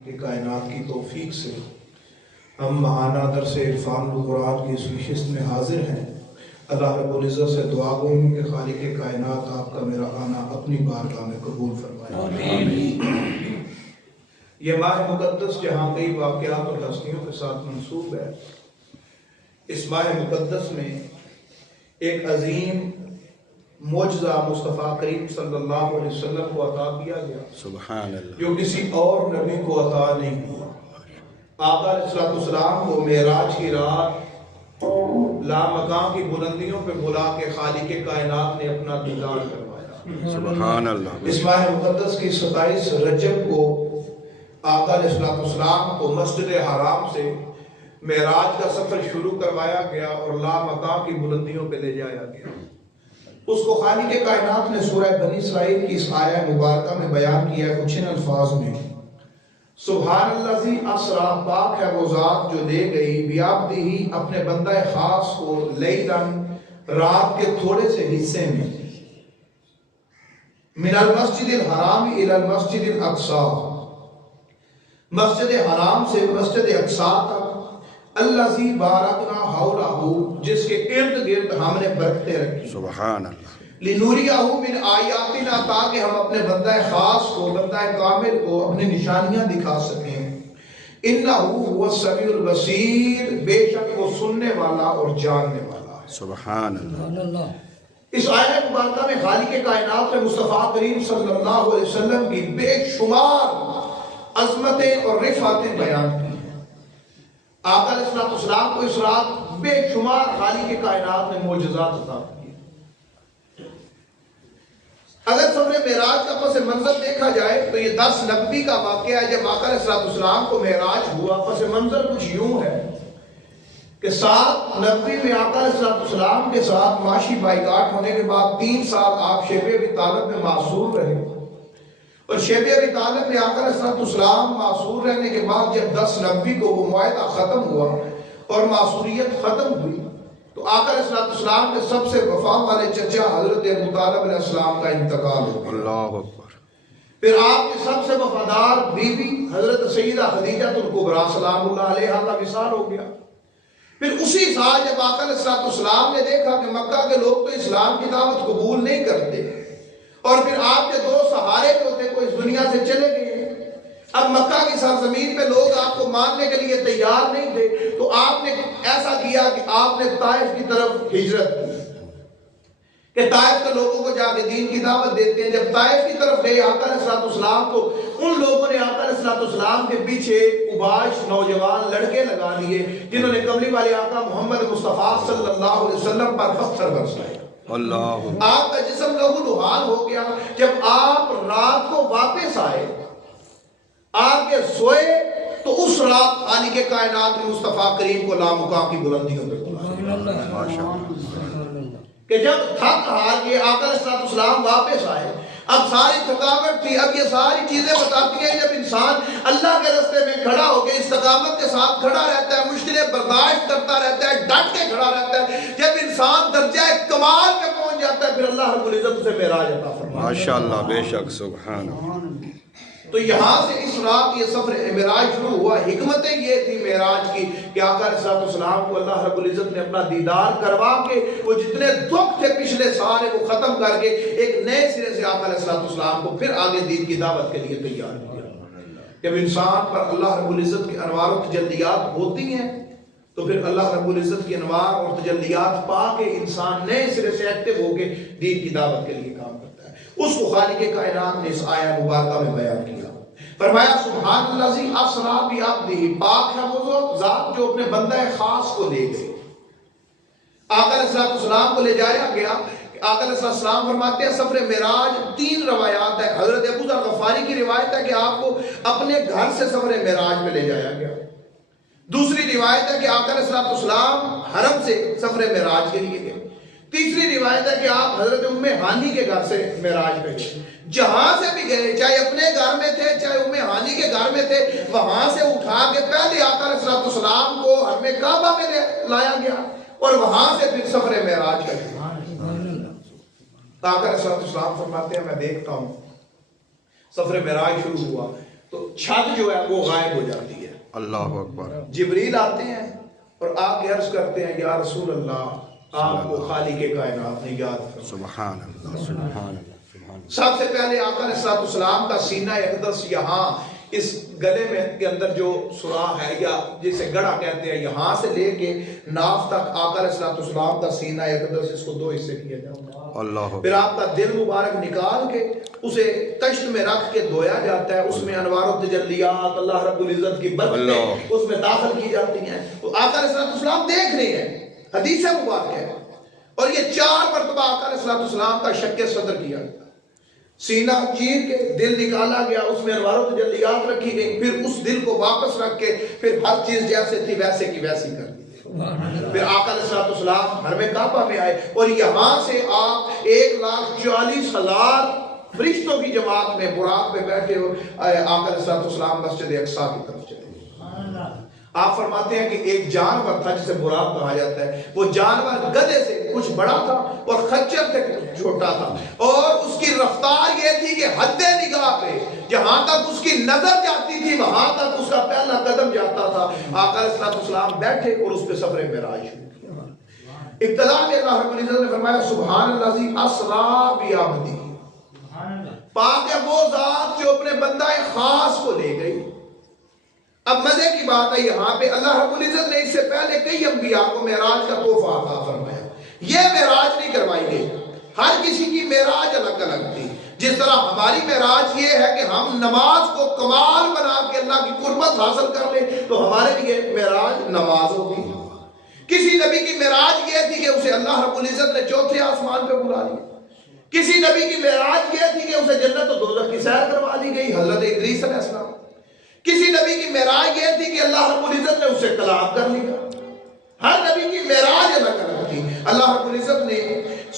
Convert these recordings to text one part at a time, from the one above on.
کہ کائنات کی توفیق سے ہم ماہانہ درس عرفان القرآن کی اس نشست میں حاضر ہیں۔ اللہ رب العزت سے دعا گو ہوں کہ خالق کائنات آپ کا میرا آنا اپنی بارگاہ میں قبول فرمائے۔ یہ ماہ مقدس جہاں کئی واقعات اور ہستیوں کے ساتھ منسوب ہے، اس ماہ مقدس میں ایک عظیم معجزہ مصطفیٰ کریم صلی اللہ علیہ وسلم کو عطا کیا گیا، سبحان اللہ، جو کسی اور نبی کو عطا نہیں ہوا۔ آقا علیہ السلام کو معراج کی رات لامکان کی بلندیوں پہ بلا کے خالق کائنات نے اپنا دیدار کروایا، سبحان اللہ۔ اس ماہ مقدس کی 27 رجب کو آقا علیہ السلام کو مسجد حرام سے معراج کا سفر شروع کروایا گیا اور لامکان کی بلندیوں پہ لے جایا گیا۔ اس کو خالق کائنات نے سورہ بنی اسرائیل کی اس آیہ مبارکہ میں بیان کیا ہے کچھ ان الفاظ میں: سبحان الذی اسری، پاک ہے وہ ذات جو لے گئی بعبدہ اپنے بندہ خاص کو لیلاً رات کے تھوڑے سے حصے میں، من المسجد الحرام الی المسجد الاقصی، مسجد حرام سے مسجد اقصی تک، الذی بارکنا حولہ، جس کے ارد گرد ہم نے برکتیں رکھی، سبحان اللہ، لنوریہ من آیاتنا، تاکہ ہم اپنے بندہ خاص کو، بندہ کامل کو اپنی نشانیاں دکھا سکیں۔ انہ هو السمیع البصیر، بے شک وہ سننے والا اور جاننے والا ہے، سبحان اللہ۔ اس آیت مبارکہ میں خالق کائنات نے مصطفیٰ کریم صلی اللہ علیہ وسلم کی بے شمار عظمتیں اور رفعتیں بیان کی ہیں۔ آقا علیہ السلام کو اس رات بے شمار خالق کائنات نے معجزات عطا کیے۔ اگر سفر معراج کا پس منظر دیکھا جائے تو یہ 10 نبوی کا واقعہ ہے۔ جب آقا علیہ السلام کو معراج ہوا، پس منظر کچھ یوں ہے کہ 7 نبوی میں آقا علیہ السلام کے ساتھ معاشی بائیکاٹ ہونے کے بعد 3 سال آپ شیب ابی طالب میں معصور رہے، اور شیب ابی طالب میں آقا علیہ السلام معصور رہنے کے بعد جب 10 نبوی کو وہ معاہدہ ختم ہوا اور معصوریت ختم ہوئی تو آقا علیہ السلام کے سب سے وفا والے چچا حضرت ابو طالب علیہ السلام کا انتقال ہو گیا، اللہ اکبر۔ پھر آپ کے سب سے وفادار بیوی حضرت سیدہ خدیجہ الکبریٰ سلام اللہ علیہا کا وصال ہو گیا۔ پھر اسی سال جب آقا علیہ السلام نے دیکھا کہ مکہ کے لوگ تو اسلام کی دعوت قبول نہیں کرتے، اور پھر آپ کے 2 سہارے جو تھے وہ اس دنیا سے چلے گئے، اب مکہ کی سرزمین پہ لوگ آپ کو ماننے کے لیے تیار نہیں تھے، تو آپ نے ایسا کیا کہ آپ نے طائف کی طرف ہجرت کی کہ طائف کے لوگوں کو جا کے دین کی دعوت دیتے ہیں۔ جب طائف کی طرف گئے آقا علیہ السلام تو ان لوگوں نے آقا علیہ السلام کے پیچھے اوباش نوجوان لڑکے لگا لیے جنہوں نے کملی والے آقا محمد مصطفیٰ صلی اللہ علیہ وسلم پر پتھر برسائے، اللہ، آپ کا جسم لہو لہان ہو گیا۔ جب آپ رات کو واپس آئے، آپ کے سوئے، تو اس رات خالق کائنات نے مصطفیٰ کریم کو لامکان کی بلندیوں پہ بلایا کہ جب تھک ہار کے آقا علیہ السلام واپس آئے، اب ساری تھکاوٹ تھی، اب یہ ساری چیزیں بتاتی ہیں جب انسان اللہ کے راستے میں کھڑا ہو کے استقامت کے ساتھ کھڑا رہتا ہے، مشکلیں برداشت کرتا رہتا ہے، ڈٹ کے کھڑا رہتا ہے، جب انسان درجہ کمال پہ پہنچ جاتا ہے، پھر اللہ رب العزت سے معراج عطا فرماتا ہے، ماشاءاللہ، بے شک، سبحان اللہ۔ تو یہاں سے اس رات یہ سفر معراج شروع ہوا۔ حکمتیں یہ تھی معراج کی کہ آقا علیہ السلام کو اللہ رب العزت نے اپنا دیدار کروا کے وہ جتنے دکھ تھے پچھلے سارے وہ ختم کر کے ایک نئے سرے سے آقا علیہ السلام کو پھر آگے دین کی دعوت کے لیے تیار کیا۔ جب انسان پر اللہ رب العزت کی انوار و تجلیات ہوتی ہیں تو پھر اللہ رب العزت کی انوار اور تجلیات پا کے انسان نئے سرے سے ایکٹیو ہو کے دین کی دعوت کے لیے کام کرتا ہے۔ اس کو خالق کائنات نے اس آیہ مبارکہ میں بیان کیا، فرمایا سبحان الذی اسری بعبدہ، پاک ہے وہ ذات جو اپنے بندہ خاص کو لے گئے۔ آقا علیہ السلام کو لے جایا گیا۔ آقا علیہ السلام فرماتے ہیں سفر معراج 3 روایات ہے۔ حضرت ابو ذر غفاری کی روایت ہے کہ آپ کو اپنے گھر سے سفر معراج میں لے جایا گیا۔ دوسری روایت ہے کہ آقا علیہ السلام حرم سے سفر معراج کے لیے گئے۔ تیسری روایت ہے کہ آپ حضرت ام ہانی کے گھر سے معراج پہ گئے۔ جہاں سے بھی گئے، چاہے اپنے گھر میں تھے چاہے ام ہانی کے گھر میں تھے، وہاں سے اٹھا کے پہلے آقا علیہ السلام کو حرم کعبہ میں لایا گیا اور وہاں سے پھر سفر معراج کا کیا۔ آقا علیہ السلام فرماتے ہیں میں دیکھتا ہوں سفر معراج شروع ہوا، تو چھت جو ہے وہ غائب ہو جاتی ہے. اللہ اکبر. جبریل آتے ہیں اور آ کے عرض کرتے ہیں یا رسول اللہ آپ کو خالق کائنات نے یاد فرمایا. سبحان اللہ سبحان اللہ سبحان اللہ. سب سے پہلے آقا علیہ الصلوۃ والسلام کا سینہ اقدس یہاں اس گلے میں کے اندر جو سوراخ ہے یا جسے گڑھا کہتے ہیں یہاں سے لے کے ناف تک آقا علیہ الصلوۃ والسلام کا سینہ اقدس اس کو دو حصے کیا جاتا ہے. اللہ. پھر آپ کا دل مبارک نکال کے اسے تشت میں رکھ کے دھویا جاتا ہے. اس میں انوار و تجلیات اللہ رب العزت کی برکتیں اس میں داخل کی جاتی ہیں. تو آقا علیہ الصلوۃ والسلام دیکھ رہے ہیں, حدیث مبارک ہے. اور یہ 4 مرتبہ آقا علیہ الصلوۃ والسلام کا شق صدر کیا گیا. سینہ چیر کے دل نکالا گیا, اس میں انوار و تجلیات رکھی گئی. پھر اس دل کو واپس رکھ کے پھر ہر چیز جیسے تھی ویسے کی ویسی کر دی. پھر آقا علیہ الصلوۃ والسلام حرم کعبہ میں آئے اور یہاں سے آپ 1,40,000 فرشتوں کی جماعت میں براق پہ بیٹھے ہو آقا علیہ الصلوۃ والسلام مسجد اقصی کی طرف چلے. آپ فرماتے ہیں کہ ایک جانور تھا جسے براق کہا جاتا ہے. وہ جانور گدھے سے کچھ بڑا تھا اور خچر سے کچھ چھوٹا تھا, اور اس کی رفتار یہ تھی کہ حد نگاہ پہ جہاں تک اس کی نظر جاتی تھی وہاں تک اس کا پہلا قدم جاتا تھا. آقا علیہ الصلوۃ والسلام بیٹھے اور اس پہ سفر معراج شروع کیا. ابتدا میں اللہ رب العزت نے فرمایا سبحان الذی اسری بعبدہ, پاک ہے وہ ذات جو اپنے بندہ خاص کو لے گئی. اب مزے کی بات ہے یہاں پہ اللہ رب العزت نے اس سے پہلے کئی انبیاء کو معراج کا تحفہ عطا فرمایا. یہ معراج نہیں کروائی گئی, ہر کسی کی معراج الگ الگ تھی. جس طرح ہماری معراج یہ ہے کہ ہم نماز کو کمال بنا کے اللہ کی قربت حاصل کر لیں, تو ہمارے لیے معراج نماز ہوتی. کسی نبی کی معراج یہ تھی کہ اسے اللہ رب العزت نے 4تھے آسمان پہ بلا لیا. کسی نبی کی معراج یہ تھی کہ اسے جنت و دوزخ کی سیر کروا دی گئی, حضرت ادریس علیہ السلام. کسی نبی کی معراج یہ تھی کہ اللہ رب العزت نے اسے کلام کر لیا. ہر نبی کی معراج الگ الگ تھی. اللہ رب العزت نے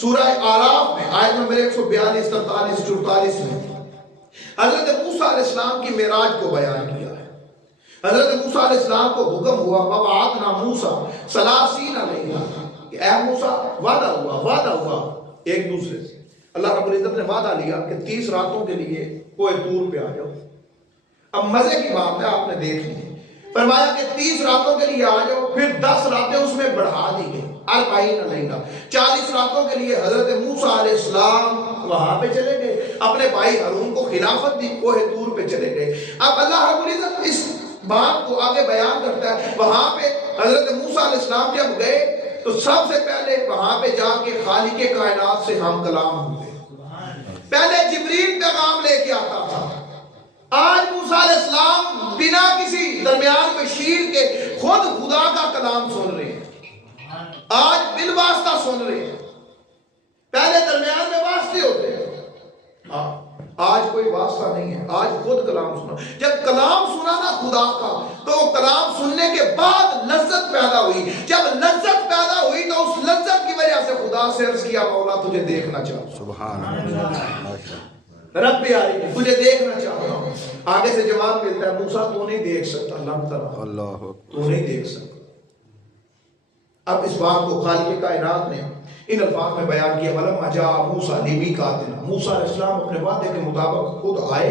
سورہ اعراف میں آیت نمبر 142 43 44 میں حضرت موسیٰ علیہ السلام کی معراج کو بیان کیا ہے. حضرت موسیٰ علیہ السلام کو حکم ہوا وَوَعَدْنَا مُوسَىٰ 30 لَيْلَةً کہ اے موسیٰ وعدہ ہوا ایک دوسرے سے. اللہ رب العزت نے وعدہ لیا کہ 30 راتوں کے لیے کوہ طور پہ آ جاؤ. اب مزے کی بات ہے آپ نے دیکھ لی, فرمایا کہ 30 راتوں کے لیے آ جاؤ. پھر 10 راتیں اس میں بڑھا دی گئی 40 ليلة. 40 راتوں کے لیے حضرت موسیٰ علیہ السلام وہاں پہ چلے گئے, اپنے بھائی ہارون کو خلافت دی, کوہ طور پہ چلے گئے. اب اللہ رب العزت اس بات کو آگے بیان کرتا ہے. وہاں پہ حضرت موسیٰ علیہ السلام جب گئے تو سب سے پہلے وہاں پہ جا کے خالق کائنات سے ہم کلام ہوئے. پہلے جبریل پیغام لے کے آتا تھا, آج موسیٰ علیہ السلام بنا کسی درمیان میں شیر کے خود خدا کا کلام سن رہے ہیں. آج بل واسطہ سن رہے ہیں, پہلے درمیان میں واسطے ہوتے ہیں, آج کوئی واسطہ نہیں ہے, آج خود کلام سنا. جب کلام سنا نا خدا کا تو وہ کلام سننے کے بعد لذت پیدا ہوئی. جب لذت پیدا ہوئی تو اس لذت کی وجہ سے خدا سے عرض کیا مولا تجھے دیکھنا چاہتا. سبحان اللہ. رب یاری تجھے دیکھنا چاہتا ہوں. آگے سے جواب ملتا ہے موسیٰ تو نہیں دیکھ سکتا, اللہ تو نہیں دیکھ سکتا. اب اس بات کو خالق کائنات نے ان الفاظ میں بیان کیا وَلَمَّا جَاءَ مُوسَىٰ لِمِيقَاتِنَا. موسیٰ علیہ السلام اپنے وعدے کے مطابق خود آئے,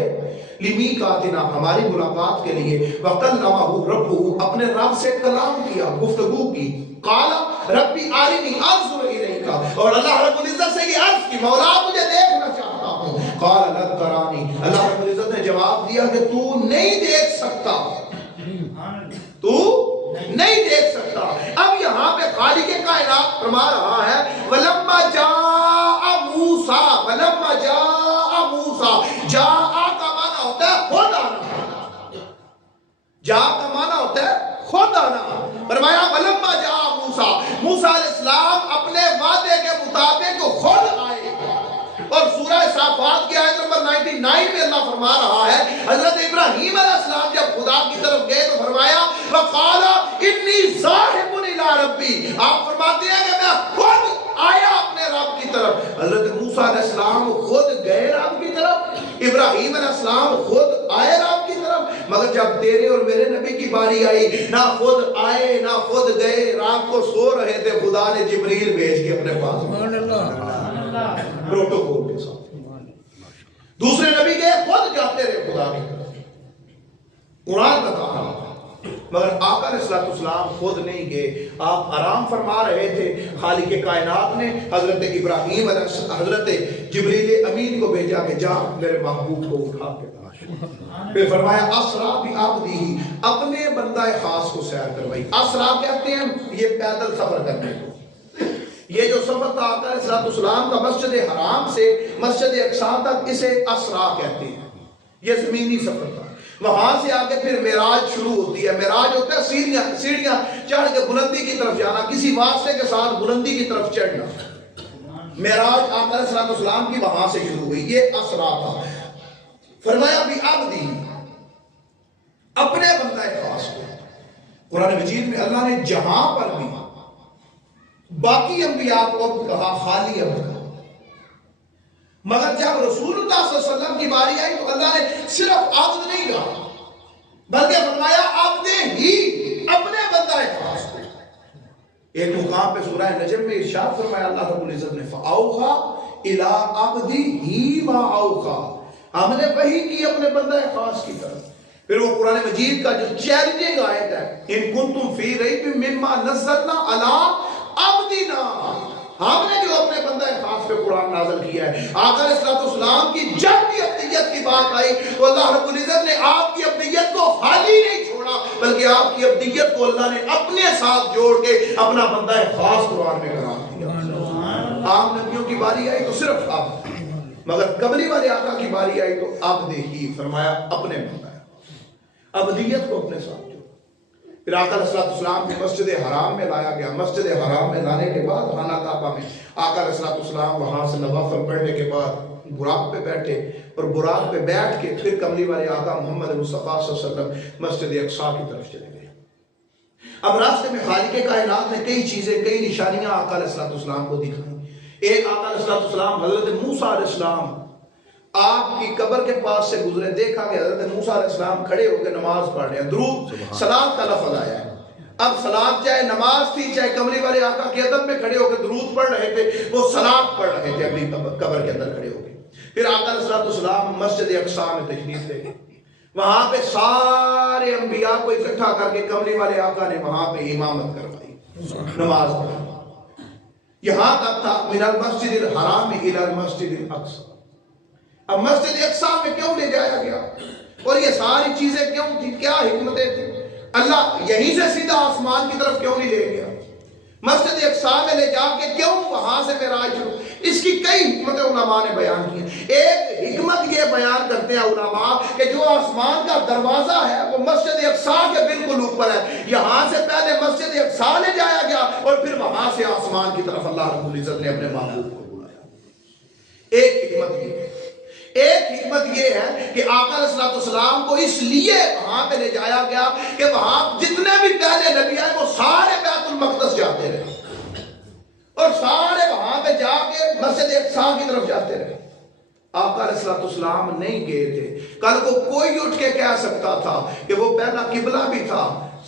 لِمِيقَاتِنَا ہماری ملاقات کے لیے, وَقَلَّمَهُ رَبُّهُ اپنے رب سے کلام کیا, گفتگو کی. قَالَ رَبِّ أَرِنِي أَنظُرْ إِلَيْكَ, اور اللہ رب العزت سے یہ عرض کی مولا مجھے دیکھنا چاہتا ہوں. قَالَ لَن تَرَانِي, اللہ رب العزت نے جواب دیا کہ تو نہیں دیکھ سکتا, تو نہیں دیکھ سکتا. اب یہاں پہ خالق کائنات فرما رہا ہے وَلَمَّا جَاءَ مُوسَىٰ, وَلَمَّا جَاءَ مُوسَىٰ. جَاءَ کا معنی ہوتا ہے خود آنا, جا کا معنی ہوتا ہے خود آنا. فرمایا وَلَمَّا جَاءَ مُوسَىٰ, موسیٰ علیہ السلام اپنے وعدے کے مطابق خود آئے. اور سورہ صافات کی آیت نمبر 99 میں اللہ فرما رہا ہے حضرت ابراہیم علیہ السلام جب خدا کی طرف گئے تو فرمایا وَقَالَ إِنِّي ذَاهِبٌ إِلَىٰ رَبِّي. آپ فرماتے ہیں کہ میں خود آیا اپنے رب کی طرف. حضرت موسیٰ علیہ السلام خود گئے رب کی طرف, ابراہیم علیہ السلام خود آئے رب کی طرف. مگر جب تیرے اور میرے نبی کی باری آئی, نہ خود آئے نہ خود گئے, رات کو سو رہے تھے, خدا نے جبریل بھیج کے اپنے پاس پروٹوکول کے ساتھ. دوسرے نبی گئے خود جاتے رہے خدا کی طرف. قرآن بتا رہا تھا، مگر آقا علیہ السلام خود نہیں گئے. آپ آرام فرما رہے تھے. خالق کائنات نے حضرت ابراہیم حضرت جبریل امین کو بھیجا کہ جا میرے محبوب کو اٹھا کے لا. پھر فرمایا اسرا بعبدہ، اپنے بندہ خاص کو سیر کروائی. اسرا کہتے ہیں یہ پیدل سفر کرنے کو. یہ جو سفر تھا آقا علیہ السلام کا مسجد حرام سے مسجد اقصی تک، اسے اسرا کہتے ہیں. یہ زمینی سفر تھا. وہاں سے آگے پھر معراج شروع ہوتی ہے. معراج ہوتا ہے سیڑھیاں چڑھ کے بلندی کی طرف جانا، کسی واسطے کے ساتھ بلندی کی طرف چڑھنا. معراج آقا علیہ السلام کی وہاں سے شروع ہوئی. یہ اسرا تھا. فرمایا بعبدہ، اپنے بندہ خاص کو. قرآن مجید میں اللہ نے جہاں پر بھی باقی انبیاء کو کہا خالی عبد کا، مگر جب رسول اللہ صلی اللہ علیہ وسلم کی باری آئی تو اللہ نے صرف عبد نہیں کہا بلکہ فرمایا عبد ہی، اپنے بندہ خاص کو. ایک مقام پہ سورہ نجم میں ارشاد فرمایا اللہ رب العزت نے فَأَوْحَا إِلَىٰ عَبْدِهِ مَا أَوْحَا، ہم نے وحی کی اپنے بندہ خاص کی طرف. پھر وہ قرآن مجید کا جو چیلنجنگ آیت ہے ان کنتم فی ریب مما نزلنا علی عبدنا، ہم نے جو اپنے بندہ خاص پہ قرآن نازل کیا ہے. آقا علیہ السلام کی جب بھی ابدیت کی بات آئی تو اللہ رب العزت نے آپ کی ابدیت کو خالی نہیں چھوڑا بلکہ آپ کی ابدیت کو اللہ نے اپنے ساتھ جوڑ کے اپنا بندہ خاص قرآن میں قرار دیا. عام نبیوں کی باری آئی تو صرف آپ، مگر قبلی والے آقا کی باری آئی تو عبد ہی، فرمایا اپنے بندہ. ابدیت کو اپنے ساتھ جوڑا. پھر آقا علیہ السلام کی مسجد حرام میں لایا گیا. مسجد حرام میں لانے کے بعد خانہ کعبہ میں آقا علیہ السلام وہاں سے نوافل پڑھنے کے بعد براق پہ بیٹھے اور براق پہ بیٹھ کے پھر کملی والے آقا محمد مصطفیٰ صلی اللہ علیہ وسلم مسجد اقصی کی طرف چلے گئے. اب راستے میں خالق کائنات نے کئی چیزیں، کئی نشانیاں آقا علیہ السلام کو دکھائیں. ایک آقا علیہ السلام حضرت موسیٰ علیہ السلام آپ کی قبر کے پاس سے گزرے، دیکھا کہ حضرت موسیٰ علیہ السلام کھڑے ہو کے نماز پڑھ رہے ہیں. درود صلات کا لفظ آیا ہے. اب صلات چاہے نماز تھی چاہے کملی والے آقا کے ادب میں کھڑے ہو کے درود پڑھ رہے تھے، وہ صلات پڑھ رہے تھے اپنی قبر کے اندر کھڑے ہو کے. پھر آقا علیہ السلام مسجد اقصی میں تشریف لے گئے. وہاں پہ سارے انبیاء کو اکٹھا کر کے کملی والے آقا نے وہاں پہ امامت کروائی، نماز پڑھائی. یہاں تک تھا من المسجد الحرام الی المسجد الاقصی. اب مسجد اقصی میں کیوں لے جایا گیا اور یہ ساری چیزیں کیوں تھی، کیا حکمتیں تھیں؟ اللہ یہیں سے سیدھا آسمان کی طرف کیوں نہیں لے گیا؟ مسجد اقصی میں لے جا کے کیوں وہاں سے معراج شروع؟ اس کی کئی حکمتیں علماء نے بیان کی ہیں. ایک حکمت یہ بیان کرتے ہیں علماء کہ جو آسمان کا دروازہ ہے وہ مسجد اقصی کے بالکل اوپر ہے. یہاں سے پہلے مسجد اقصی لے جایا گیا اور پھر وہاں سے آسمان کی طرف اللہ رب العزت نے اپنے محبوب کو بلایا. ایک حکمت یہ ہے. ایک حکمت یہ ہے کہ آقا علیہ السلام کو اس لیے وہاں پہ لے جایا گیا کہ وہاں جتنے بھی پہلے نبی آئے وہ سارے بیت المقدس جاتے رہے اور سارے وہاں پہ جا کے مسجد اقصی کی طرف جاتے رہے. آقا علیہ السلام نہیں گئے تھے. کل کو کوئی اٹھ کے کہہ سکتا تھا کہ وہ پہلا قبلہ بھی تھا،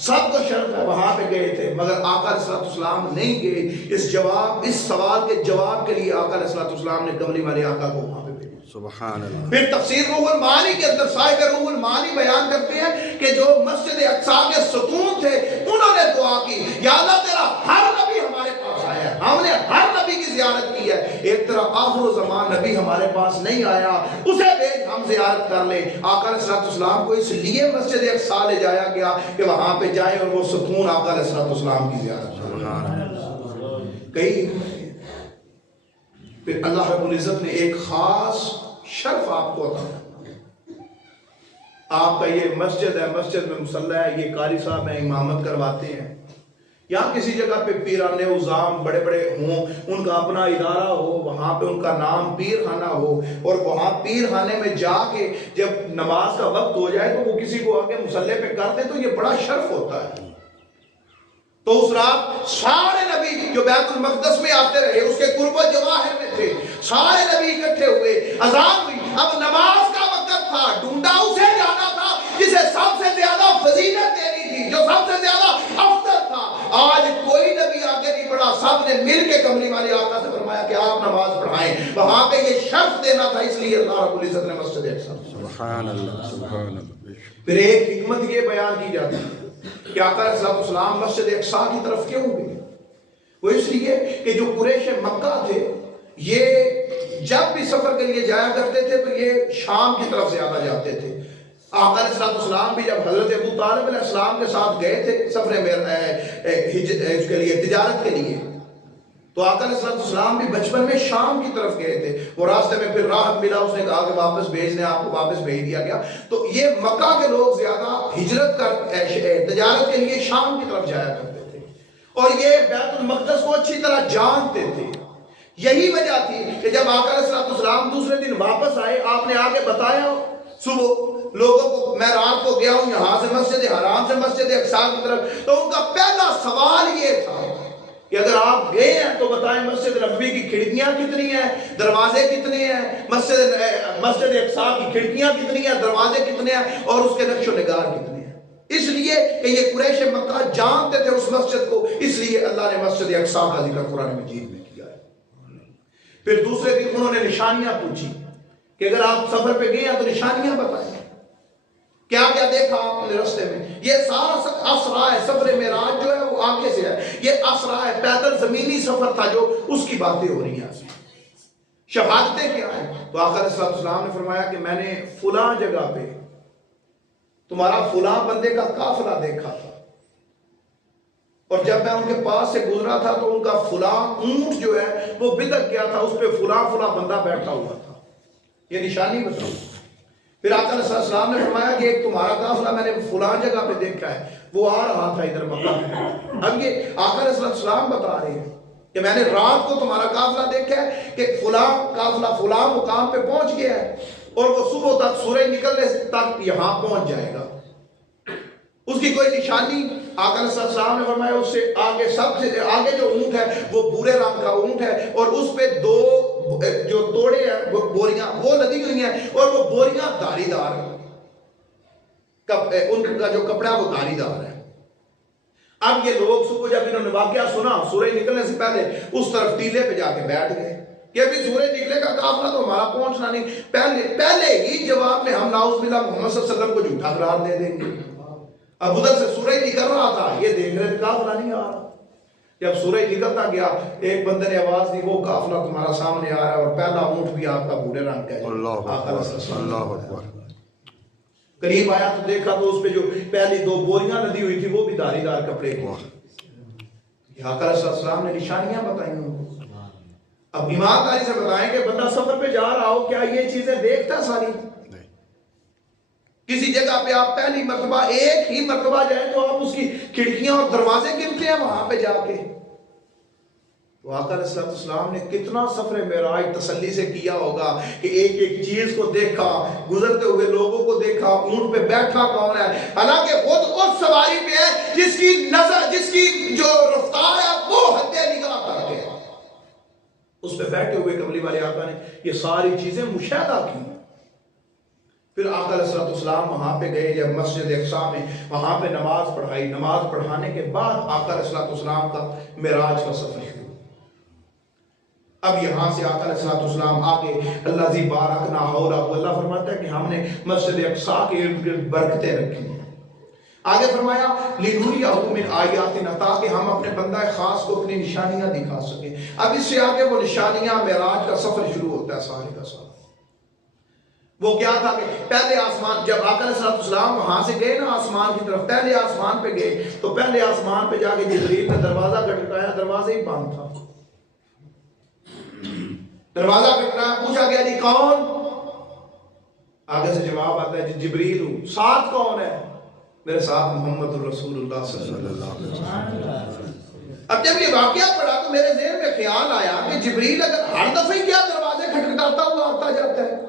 سب کو شرط ہے وہاں پہ گئے تھے، مگر آقا علیہ السلام نہیں گئے. اس سوال کے جواب کے لیے آقا علیہ السلام نے کملی والے آقا کو وہاں پہ بھیجا. سبحان اللہ. پھر تفسیر روح المعانی کے اندر صاحب روح المعانی بیان کرتے ہیں کہ جو مسجد اقصی کے ستون تھے انہوں نے دعا کی، یا اللہ تیرا ہر نبی ہمارے پاس آیا ہے، ہم نے ہر نبی کی زیارت کی ہے، ایک طرح آخر زمان نبی ہمارے پاس نہیں آیا، اسے بھیج ہم زیارت کر لیں. آقا علیہ السلام کو اس لیے مسجد اقصی لے جایا گیا کہ وہاں پہ جائیں اور وہ ستون آقا علیہ السلام کی زیارت کریں. کئی پھر اللہ رب العزت نے ایک خاص شرف آپ کو عطا کرنا. آپ کا یہ مسجد ہے، مسجد میں مصلی ہے، یہ قاری صاحب میں امامت کرواتے ہیں، یا کسی جگہ پہ پیران عظام بڑے بڑے ہوں، ان کا اپنا ادارہ ہو، وہاں پہ ان کا نام پیر خانہ ہو، اور وہاں پیر خانے میں جا کے جب نماز کا وقت ہو جائے تو وہ کسی کو آگے مصلی پہ کر دیں تو یہ بڑا شرف ہوتا ہے. تو اس رات سارے نبی جو بیت المقدس میں آتے رہے، اس کے قرب و جواہر میں تھے، سارے نبی اکٹھے ہوئے، اذان ہوئی، اب نماز کا وقت تھا، ڈھونڈا اسے جانا تھا جسے سب سے زیادہ فضیلت دینی تھی، جو سب سے زیادہ افضل تھا. آج کوئی نبی آگے نہیں بڑھا، سب نے مل کے کملی والے آقا سے فرمایا کہ آپ نماز پڑھائیں. وہاں پہ یہ شرف دینا تھا، اس لیے اللہ رب العزت نے مسجد اقصی سبحان اللہ سبحان اللہ. پھر ایک حکمت یہ بیان کی جاتی ہے کہ آقا علیہ السلام مسجد اقصیٰ کی طرف کیوں گئے؟ وہ اس لیے کہ جو قریش مکہ تھے یہ جب بھی سفر کے لیے جایا کرتے تھے تو یہ شام کی طرف زیادہ جاتے تھے. آقا علیہ السلام بھی جب حضرت ابو طالب علیہ السلام کے ساتھ گئے تھے سفر اس کے لیے تجارت کے لیے تو آقا علیہ السلام بھی بچپن میں شام کی طرف گئے تھے. وہ راستے میں پھر راحت ملا, اس نے کہا کہ واپس بھیج دیں, آپ کو واپس بھیج دیا گیا. تو یہ مکہ کے لوگ زیادہ ہجرت کر تجارت کے لیے شام کی طرف جایا کرتے تھے اور یہ بیت المقدس کو اچھی طرح جانتے تھے. یہی وجہ تھی کہ جب آقا علیہ السلام دوسرے دن واپس آئے, آپ نے آگے بتایا صبح لوگوں کو, میں رات کو گیا ہوں یہاں سے مسجد حرام سے مسجد اقصیٰ کی طرف, تو ان کا پہلا سوال یہ تھا کہ اگر آپ گئے ہیں تو بتائیں مسجد نبوی کی کھڑکیاں کتنی ہیں, دروازے کتنے ہیں, مسجد اقصیٰ کی کھڑکیاں کتنی ہیں, دروازے کتنے ہیں اور اس کے نقش و نگار کتنے ہیں. اس لیے کہ یہ قریش مکہ جانتے تھے اس مسجد کو, اس لیے اللہ نے مسجد اقصیٰ کا ذکر قرآن مجید میں کیا ہے. پھر دوسرے دن انہوں نے نشانیاں پوچھی کہ اگر آپ سفر پہ گئے ہیں تو نشانیاں بتائیں, کیا کیا دیکھا آپ نے راستے میں. یہ سارا اسرا ہے, سفر معراج جو ہے وہ آگے سے ہے, یہ اسرا ہے, پیدل زمینی سفر تھا جو اس کی باتیں ہو رہی ہیں. شہادتیں کیا ہیں؟ تو آقا علیہ السلام نے فرمایا کہ میں نے فلاں جگہ پہ تمہارا فلاں بندے کا قافلہ دیکھا تھا اور جب میں ان کے پاس سے گزرا تھا تو ان کا فلاں اونٹ جو ہے وہ بدک گیا تھا, اس پہ فلاں بندہ بیٹھا ہوا تھا. یہ نشانی بتاؤ. پھر آقا علیہ السلام نے فرمایا کہ ایک تمہارا قافلہ میں نے فلاں جگہ پہ دیکھا ہے, وہ آ رہا تھا ادھر مکہ میں. اب یہ آقا علیہ السلام بتا رہے ہیں کہ میں نے رات کو تمہارا قافلہ دیکھا ہے کہ فلاں قافلہ فلاں مقام پہ پہنچ گیا ہے اور وہ صبح تک سورج نکلنے تک یہاں پہنچ جائے گا. اس کی کوئی نشانی آقا علیہ السلام نے فرمایا اس سے آگے سب سے آگے جو اونٹ ہے وہ بھورے رنگ کا اونٹ ہے اور اس پہ دو جو توڑے ہیں بوریاں وہ لدی ہوئی ہیں اور وہ بوریاں دھاری دار ہیں, ان کا جو کپڑا وہ دھاری دار ہے. اب یہ لوگ صبح جب انہوں نے واقعہ سنا سورج نکلنے سے پہلے اس طرف ٹیلے پہ جا کے بیٹھ گئے کہ ابھی سورج نکلے گا قافلہ تو ہمارا پہنچنا نہیں. پہلے ہی جواب میں ہم نعوذ باللہ محمد صلی اللہ علیہ وسلم کو جھوٹا قرار دے دیں گے. اب ادھر سے سورج نکل رہا تھا, یہ دیکھ رہے قافلہ نہیں آ رہا. جب سورج نکلتا گیا ایک بندے نے آواز دی وہ قافلہ تمہارا سامنے آ رہا ہے اور پہلا اونٹ بھی آپ کا بھورے رنگ کا ہے. اللہ اکبر. قریب آیا تو دیکھا تو اس پہ جو پہلی دو بوریاں لدی ہوئی تھی وہ بھی دھاری دار کپڑے کی. آقا علیہ السلام نے نشانیاں بتائیں ان کو. اب ایمانداری سے بتائیں کہ بندہ سفر پہ جا رہا ہو کیا یہ چیزیں دیکھتا ساری؟ کسی جگہ پہ آپ پہلی مرتبہ ایک ہی مرتبہ جائیں تو آپ اس کی کھڑکیاں اور دروازے گنتے ہیں وہاں پہ جا کے. تو آقا علیہ السلام نے کتنا سفر معراج تسلی سے کیا ہوگا کہ ایک ایک چیز کو دیکھا, گزرتے ہوئے لوگوں کو دیکھا, اونٹ پہ بیٹھا کون ہے, حالانکہ خود اس سواری پہ ہے جس کی نظر جس کی جو رفتار ہے وہ حد نگاہ تک ہے. اس پہ بیٹھے ہوئے کملی والے آقا نے یہ ساری چیزیں مشاہدہ کی. پھر آقا علیہ السلام وہاں پہ گئے جب مسجد اقصیٰ میں وہاں پہ نماز پڑھائی. نماز پڑھانے کے بعد آقا علیہ السلام کا معراج کا سفر شروع. اب یہاں سے آقا علیہ السلام آگے اللہ ذی بارکنا حولہ, اللہ فرماتا ہے کہ ہم نے مسجد اقصیٰ کے ارد گرد برکتیں رکھی ہیں. آگے فرمایا لِنُرِيَهُ مِنْ آیَاتِنَا, تاکہ ہم اپنے بندہ خاص کو اپنی نشانیاں دکھا سکیں. اب اس سے آگے وہ نشانیاں معراج کا سفر شروع ہوتا ہے سارے کا سارا. وہ کیا تھا کہ پہلے آسمان جب آقا علیہ السلام وہاں سے گئے نا آسمان کی طرف, پہلے آسمان پہ گئے تو پہلے آسمان پہ جا کے جبریل نے دروازہ کھٹکھٹایا, دروازہ ہی بند تھا. دروازہ کھٹکھٹایا, پوچھا گیا جی کون؟ آگے سے جواب آتا ہے جی جبریل ہوں. ساتھ کون ہے؟ میرے ساتھ محمد الرسول اللہ صلی اللہ علیہ وسلم. اب جب یہ واقعہ پڑھا تو میرے ذہن میں خیال آیا کہ جبریل اگر ہر دفعہ کیا دروازے کھٹکھٹاتا ہوا آتا جاتا ہے.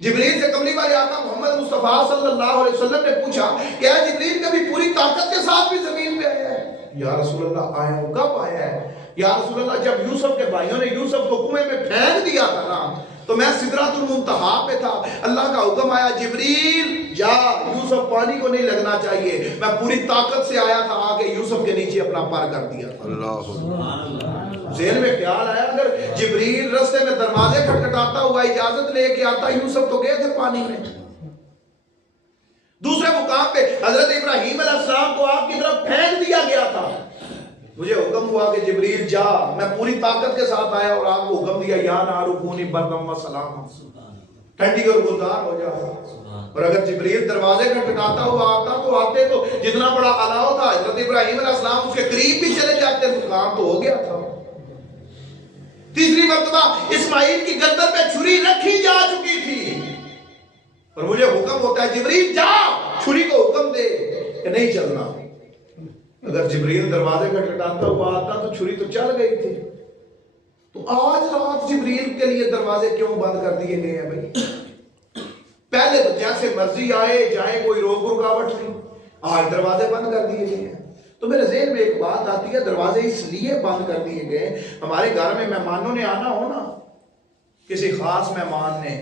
جبریل سے کملی والے آقا محمد مصطفیٰ صلی اللہ علیہ وسلم نے پوچھا کہ اے جبریل کبھی پوری طاقت کے ساتھ بھی زمین پہ آیا ہے؟ یا رسول اللہ آیا ہوں. کب آیا ہے؟ یا رسول اللہ جب یوسف کے بھائیوں نے یوسف کو کنویں میں پھینک دیا تھا نا تو میں سدرۃ المنتہا پہ تھا, اللہ کا حکم آیا جبریل جا یوسف پانی کو نہیں لگنا چاہیے، میں پوری طاقت سے آیا تھا، آگے یوسف کے نیچے اپنا پار کر دیا۔ اللہ ذہن میں خیال آیا اگر جبریل رستے میں دروازے کھٹکھٹاتا ہوا اجازت لے کے آتا، یوسف تو گئے تھے پانی میں۔ دوسرے مقام پہ حضرت ابراہیم علیہ السلام کو آگ کی طرف پھینک دیا گیا تھا، مجھے حکم ہوا کہ جبریل جا، میں پوری طاقت کے ساتھ آیا اور آپ کو حکم دیا یا نار کونی بردم و سلام، ٹھنڈی اور گلزار ہو جاتا۔ اور اگر جبریل دروازے کھٹکھٹاتا ہوا آتا تو آتے تو جتنا بڑا الاؤ تھا حضرت ابراہیم علیہ السلام اس کے قریب بھی چلے جاتے تو کام تو ہو گیا تھا۔ تیسری مرتبہ اسماعیل کی گردن پہ چھری رکھی جا چکی تھی اور مجھے حکم ہوتا ہے جبریل جا، چھری کو حکم دے کہ نہیں چلنا۔ اگر جبریل دروازے کھٹکھٹاتا ہوا آتا تو چھری تو چل گئی تھی۔ تو آج رات جبریل کے لیے دروازے کیوں بند کر دیے گئے ہیں بھائی؟ پہلے تو جیسے مرضی آئے جائیں، کوئی روک رکاوٹ نہیں، آج دروازے بند کر دیے گئے ہیں۔ تو میرے ذہن میں ایک بات آتی ہے، دروازے اس لیے بند کر دیے گئے، ہمارے گھر میں مہمانوں نے آنا ہو نا، کسی خاص مہمان نے،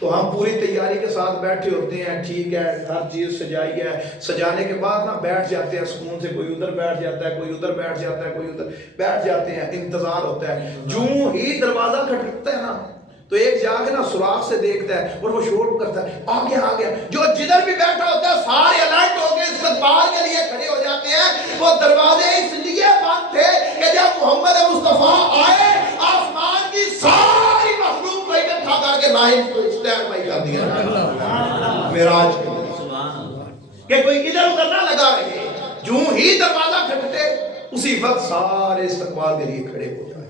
تو ہم پوری تیاری کے ساتھ بیٹھے ہوتے ہیں، ٹھیک ہے ہر چیز سجائی ہے، سجانے کے بعد نا بیٹھ جاتے ہیں سکون سے، کوئی ادھر بیٹھ جاتا ہے، کوئی ادھر بیٹھ جاتا ہے، کوئی ادھر بیٹھ جاتے ہیں، انتظار ہوتا ہے۔ جوں ہی دروازہ کھٹکتا ہے نا تو ایک جا کے نا سوراخ سے دیکھتا ہے اور وہ شور کرتا ہے آ گیا، جو جدھر بھی بیٹھا ہوتا ہے سارے الرٹ ہو کے استقبال کے لیے کھڑے ہو جاتے ہیں۔ وہ دروازے اس لیے بند تھے کہ جب محمد مصطفیٰ آئے آسمان کی ساری مخلوق کو اکٹھا کر کے لائن کو اسٹینڈ بائی کر دیا معراج کے کہ کوئی ادھر ادھر نہ لگا رہے، جو ہی دروازہ کھٹکتے اسی وقت سارے استقبال کے لیے کھڑے ہو جائے۔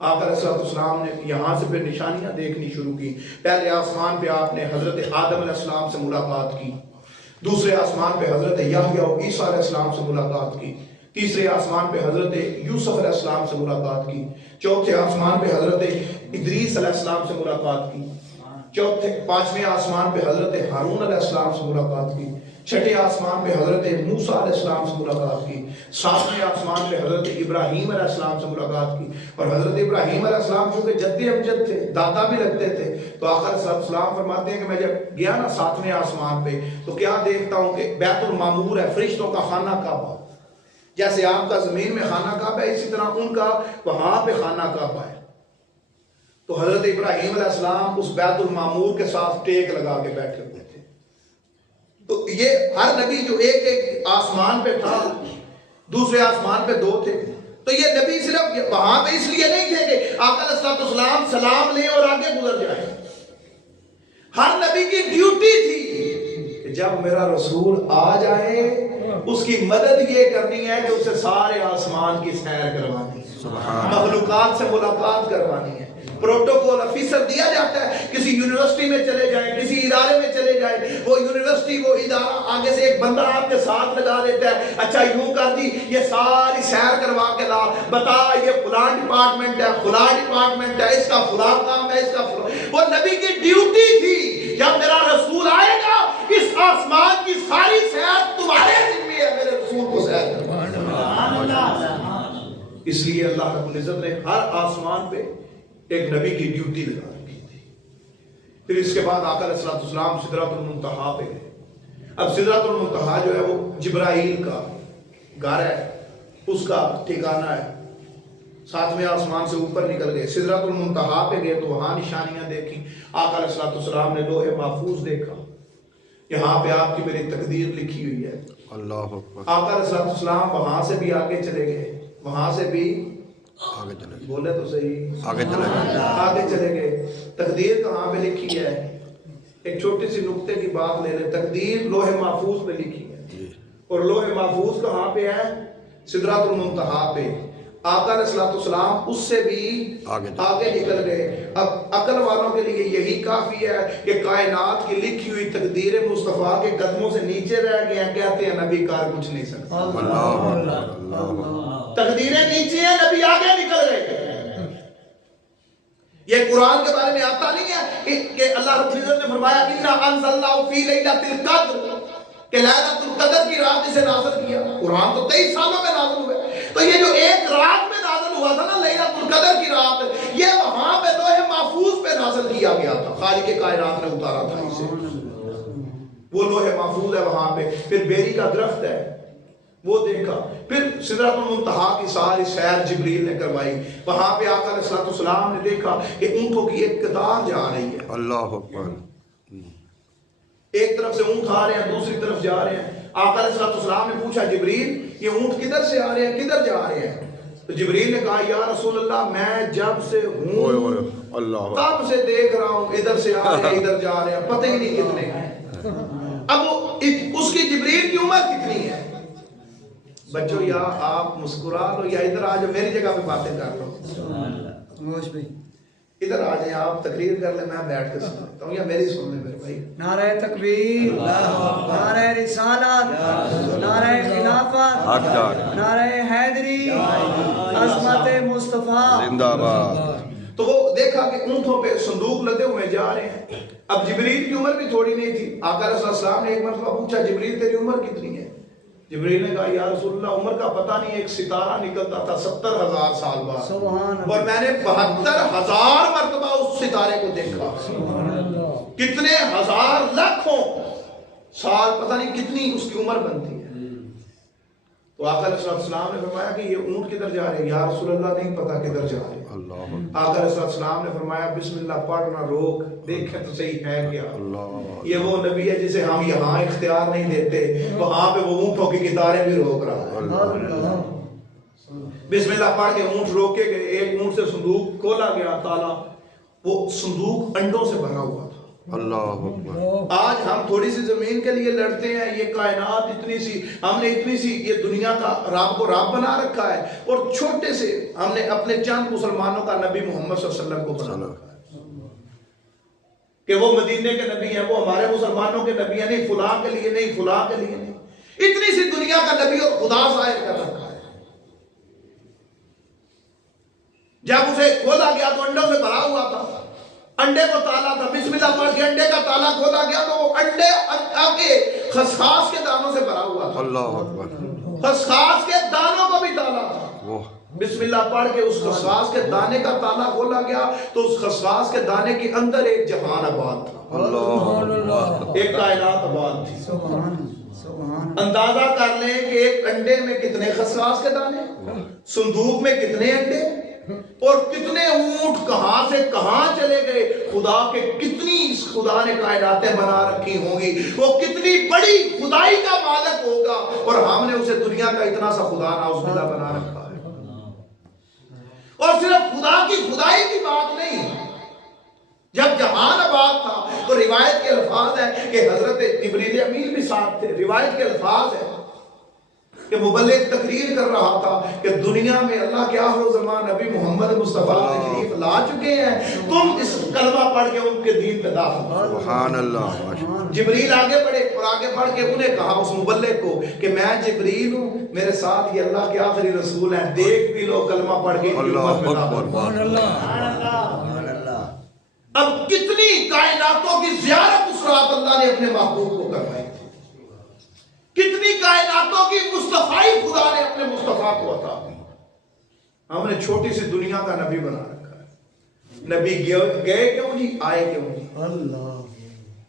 آقا علیہ السلام نے یہاں سے پھر نشانیاں دیکھنی شروع کی۔ پہلے آسمان پہ آپ نے حضرت آدم علیہ السلام سے ملاقات کی، دوسرے آسمان پہ حضرت یحییٰ و عیسیٰ علیہ السلام سے ملاقات کی، تیسرے آسمان پہ حضرت یوسف علیہ السلام سے ملاقات کی، چوتھے آسمان پہ حضرت ادریس علیہ السلام سے ملاقات کی، پانچویں آسمان پہ حضرت ہارون علیہ السلام سے ملاقات کی، چھٹے آسمان پہ حضرت موسیٰ علیہ السلام سے ملاقات کی، ساتویں آسمان پہ حضرت ابراہیم علیہ السلام سے ملاقات کی۔ اور حضرت ابراہیم علیہ السلام چونکہ جد امجد تھے، دادا بھی لگتے تھے، تو آقا علیہ السلام فرماتے ہیں کہ میں جب گیا نا ساتویں آسمان پہ تو کیا دیکھتا ہوں کہ بیت المعمور ہے، فرشتوں کا خانہ کعبہ، جیسے آپ کا زمین میں خانہ کعبہ ہے اسی طرح ان کا وہاں پہ خانہ کعبہ ہے۔ تو حضرت ابراہیم علیہ السلام اس بیت المعمور کے ساتھ ٹیک لگا کے بیٹھے ہوئے تھے۔ تو یہ ہر نبی جو ایک ایک آسمان پہ تھا، دوسرے آسمان پہ دو تھے، تو یہ نبی صرف وہاں پہ اس لیے نہیں تھے کہ آقا علیہ السلام سلام لیں اور آگے گزر جائیں۔ ہر نبی کی ڈیوٹی تھی کہ جب میرا رسول آ جائے اس کی مدد یہ کرنی ہے کہ اسے سارے آسمان کی سیر کروانی ہے، مخلوقات سے ملاقات کروانی ہے۔ پروٹوکول افیسر دیا جاتا ہے، کسی یونیورسٹی میں چلے جائیں، کسی ادارے میں چلے جائیں، وہ یونیورسٹی وہ ادارہ آگے سے ایک بندہ آپ کے ساتھ لگا دیتا ہے، اچھا یوں کر دی، یہ ساری سیر کروا کے لا، بتا یہ فلاں ڈپارٹمنٹ ہے، فلاں ڈپارٹمنٹ ہے، اس کا فلاں کام ہے، اس کا فلاں۔ وہ نبی کی ڈیوٹی تھی جب میرا رسول آئے گا اس آسمان کی ساری سیر تمہارے ذمہ ہے، میرے رسول کو سیر کروانا۔ اس لیے اللہ رب العزت نے ہر آسمان پہ ایک نبی کی ڈیوٹی لگا رکھی تھی۔ پھر اس کے بعد آقا علیہ السلام سدرۃ المنتہا پہ گئے۔ اب سدرۃ المنتہا جو ہے وہ جبرائیل کا گھر ہے، اس کا ٹھکانہ ہے۔ ساتویں آسمان سے اوپر نکل گئے، سدرۃ المنتہا پہ گئے تو وہاں نشانیاں دیکھی۔ آقا علیہ السلام نے لوح محفوظ دیکھا، یہاں پہ آپ کی میری تقدیر لکھی ہوئی ہے۔ اللہ اکبر۔ آقا علیہ السلام وہاں سے بھی آگے چلے گئے، وہاں سے بھی آگے چلے گئے، بولے تو صحیح، آگے چلے گئے، آگے چلے گئے۔ تقدیر کہاں پہ لکھی ہے؟ ایک چھوٹی سی نقطے کی بات لے لیں، تقدیر لوح محفوظ پہ لکھی ہے، اور لوح محفوظ کہاں پہ ہے؟ سدرۃ المنتہا پہ۔ آقا علیہ السلام اس سے بھی آگے نکل گئے۔ اب عقل والوں کے لیے یہی کافی ہے کہ کائنات کی لکھی ہوئی تقدیر مصطفیٰ کے قدموں سے نیچے رہ گئے ہیں، کہتے ہیں نبی کار کچھ نہیں سکتا۔ تقدیریں نیچے ہیں، نبی آگے نکل گئے۔ یہ قرآن کے بارے میں آتا نہیں ہے کہ اللہ رب العزت نے فرمایا اِنَّا أَنزَلْنَاهُ فِي لَيْلَةِ الْقَدْرِ، کہ ليلۃ القدر کی رات اسے نازل کیا۔ قرآن تو 23 سالوں میں نازل ہوئے، تو یہ جو ایک رات میں نازل ہوا تھا نا ليلۃ القدر کی رات، یہ وہاں پہ لوح محفوظ پہ نازل کیا گیا تھا، خالق کائنات نے اتارا تھا اسے۔ وہ لوح محفوظ ہے وہاں پہ، پھر بیری کا درخت ہے وہ دیکھا، پھر سدرۃ المنتہا کی ساری سیر جبریل نے کروائی، وہاں پہ آقا علیہ السلام نے دیکھا کہ اونٹوں کی ایک قطار جا رہی ہے، اللہ اکبر، ایک طرف سے اونٹ آ رہے ہیں دوسری طرف جا رہے ہیں۔ آقا علیہ السلام نے پوچھا جبریل یہ اونٹ کدھر سے آ رہے ہیں کدھر جا رہے ہیں؟ تو جبریل نے کہا یا رسول اللہ میں جب سے ہوں اللہ تب سے دیکھ رہا ہوں ادھر سے آ رہے ہیں ادھر جا رہے ہیں، پتہ ہی نہیں کتنے ہیں۔ اب اس کی جبریل کی عمر کتنی ہے؟ بچوں یا آپ مسکرا لو یا ادھر آ جاؤ، میری جگہ پہ باتیں کر لو، ادھر آ جائیں آپ تقریر کر لیں، میں بیٹھ کے سنتا ہوں یا میری سن لیں میرے بھائی۔ نعرہ تکبیر، نعرہ رسالت، نعرہ خلافت، نعرہ حیدری، عظمت مصطفیٰ زندہ باد۔ تو وہ دیکھا کہ اونٹوں پہ صندوق لدے ہوئے جا رہے ہیں۔ اب جبریل کی عمر بھی تھوڑی نہیں تھی، آقا علیہ السلام نے ایک مرتبہ پوچھا جبریل تیری عمر کتنی ہے؟ جبریل نے کہا یا رسول اللہ عمر کا پتہ نہیں، ایک ستارہ نکلتا تھا 70,000 سال بعد، اور میں نے 72,000 مرتبہ اس ستارے کو دیکھا، کتنے ہزار لاکھوں سال، پتہ نہیں کتنی اس کی عمر بنتی ہے۔ تو آقا علیہ السلام نے فرمایا کہ یہ اونٹ کدھر جا رہے ہیں؟ یا رسول اللہ نہیں پتہ کدھر جا رہے ہیں۔ آقا علیہ السلام نے فرمایا بسم اللہ پڑھنا روک، دیکھیں تو صحیح ہے کیا؟ یہ وہ نبی ہے جسے ہم یہاں اختیار نہیں دیتے، وہاں پہ وہ اونٹوں کی قطاریں بھی روک رہا ہے۔ بسم اللہ پڑھ کے اونٹ روکے گئے، ایک اونٹ سے صندوق کھولا گیا تالا، وہ صندوق انڈوں سے بھرا ہوا تھا۔ اللہ اکبر۔ آج ہم تھوڑی سی زمین کے لیے لڑتے ہیں، یہ کائنات اتنی سی، ہم نے اتنی سی یہ دنیا کا رب کو رب بنا رکھا ہے، اور چھوٹے سے ہم نے اپنے چند مسلمانوں کا نبی محمد صلی اللہ علیہ وسلم کو بنا رکھا ہے کہ وہ مدینے کے نبی ہیں، وہ ہمارے مسلمانوں کے نبی ہیں، نہیں فلاں کے لیے نہیں فلاں کے لیے نہیں، اتنی سی دنیا کا نبی اور خدا ظاہر کر رکھا ہے۔ جب اسے کھولا گیا تو انڈوں سے بھرا ہوا تھا، انڈے کو تالا تھا، بسم اللہ پڑھ کے انڈے کا تالا کھولا گیا تو وہ انڈے آگے خسخاس کے دانوں سے بھرا ہوا تھا، اللہ اکبر۔ خسخاس کے دانوں کو بھی تالا تھا۔ بسم اللہ پڑھ کے اس خسخاس کے دانے کا تالا کھولا گیا تو اس خسخاس کے دانے کے اندر ایک جہان آباد تھا، اللہ، ایک کائنات آباد تھی۔ اندازہ کر لیں کہ ایک انڈے میں کتنے خسخاس کے دانے، صندوق میں کتنے انڈے، اور کتنے اونٹ کہاں سے کہاں چلے گئے، خدا کے کتنی اس خدا نے کائناتیں بنا رکھی ہوں گی، وہ کتنی بڑی خدائی کا مالک ہوگا، اور ہم نے اسے دنیا کا اتنا سا خدا ناؤز باللہ بنا رکھا ہے۔ اور صرف خدا کی خدائی کی بات نہیں، جب جہان آباد تھا تو روایت کے الفاظ ہیں کہ حضرت جبریل امین بھی ساتھ تھے، روایت کے الفاظ ہیں کہ مبلغ تقریر کر رہا تھا کہ دنیا میں اللہ کے آخر زمان نبی محمد مصطفیٰ شریف لا چکے ہیں، تم اس کلمہ پڑھ کے ان کے دین پہ داخل ہو۔ سبحان اللہ۔ جبریل آگے بڑھے اور آگے بڑھ کے انہیں کہا اس مبلغ کو کہ میں جبریل ہوں، میرے ساتھ یہ اللہ کے آخری رسول ہیں، دیکھ بھی لو کلمہ پڑھ کے۔ اللہ اکبر۔ اب کتنی کائناتوں کی زیارت اس رات اللہ نے اپنے محبوب کو کروائی تھی، کتنی کائناتوں کی مصطفیٰ خدا نے اپنے مصطفیٰ کو عطا کی۔ ہم نے چھوٹی سی دنیا کا نبی بنا رکھا ہے، نبی گئے کیوں جی، آئے کیوں جی؟ اللہ،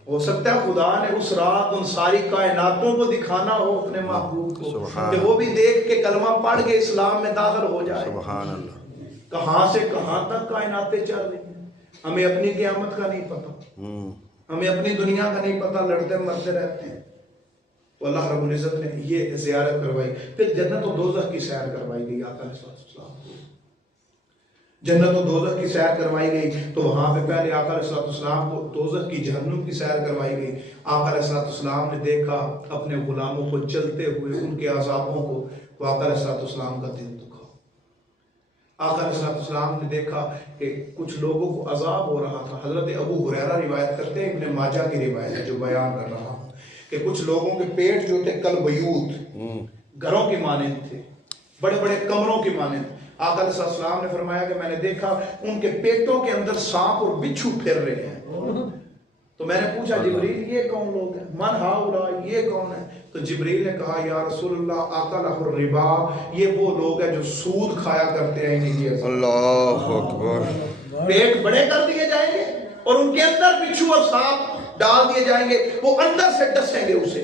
ہو سکتا ہے خدا نے اس رات ان ساری کائناتوں کو دکھانا ہو اپنے محبوب کو کہ وہ بھی دیکھ کے کلمہ پڑھ کے اسلام میں داخل ہو جائے۔ سبحان اللہ۔ کہاں سے کہاں تک کائناتیں چل رہی ہیں، ہمیں اپنی قیامت کا نہیں پتا، ہمیں اپنی دنیا کا نہیں پتا، لڑتے مرتے رہتے ہیں۔ تو اللہ رب العزت نے یہ زیارت کروائی، پھر جنت و دوزخ کی سیر کروائی گئی آقا علیہ السلام کو۔ جنت و دوزخ کی سیر کروائی گئی تو وہاں پہ پہلے آقا علیہ السلام کو دوزخ کی جہنم کی سیر کروائی گئی۔ آقا علیہ السلام نے دیکھا اپنے غلاموں کو چلتے ہوئے ان کے عذابوں کو، تو آقا علیہ السلام کا دل دکھا۔ آقا علیہ السلام نے دیکھا کہ کچھ لوگوں کو عذاب ہو رہا تھا۔ حضرت ابو ہریرہ روایت کرتے ہیں، ابن ماجہ کی روایت ہے جو بیان کر رہا ہوں، کہ کچھ لوگوں کے پیٹ جو تھے کل بیوت، گھروں کی مانند تھے، بڑے بڑے کمروں کی مانند۔ آقا علیہ السلام نے فرمایا کہ میں نے دیکھا ان کے پیٹوں کے اندر سانپ اور بچھو پھر رہے ہیں۔ تو میں نے پوچھا جبریل یہ کون لوگ ہیں، من ہاؤلا، یہ کون ہے؟ تو جبریل نے کہا یا رسول اللہ آکلہ الربا، یہ وہ لوگ ہیں جو سود کھایا کرتے ہیں انہی کی۔ اللہ اکبر۔ پیٹ بڑے کر دیے جائیں گے اور ان کے اندر بچھو اور سانپ ڈال دیے جائیں گے، وہ اندر سے ڈسیں گے اسے۔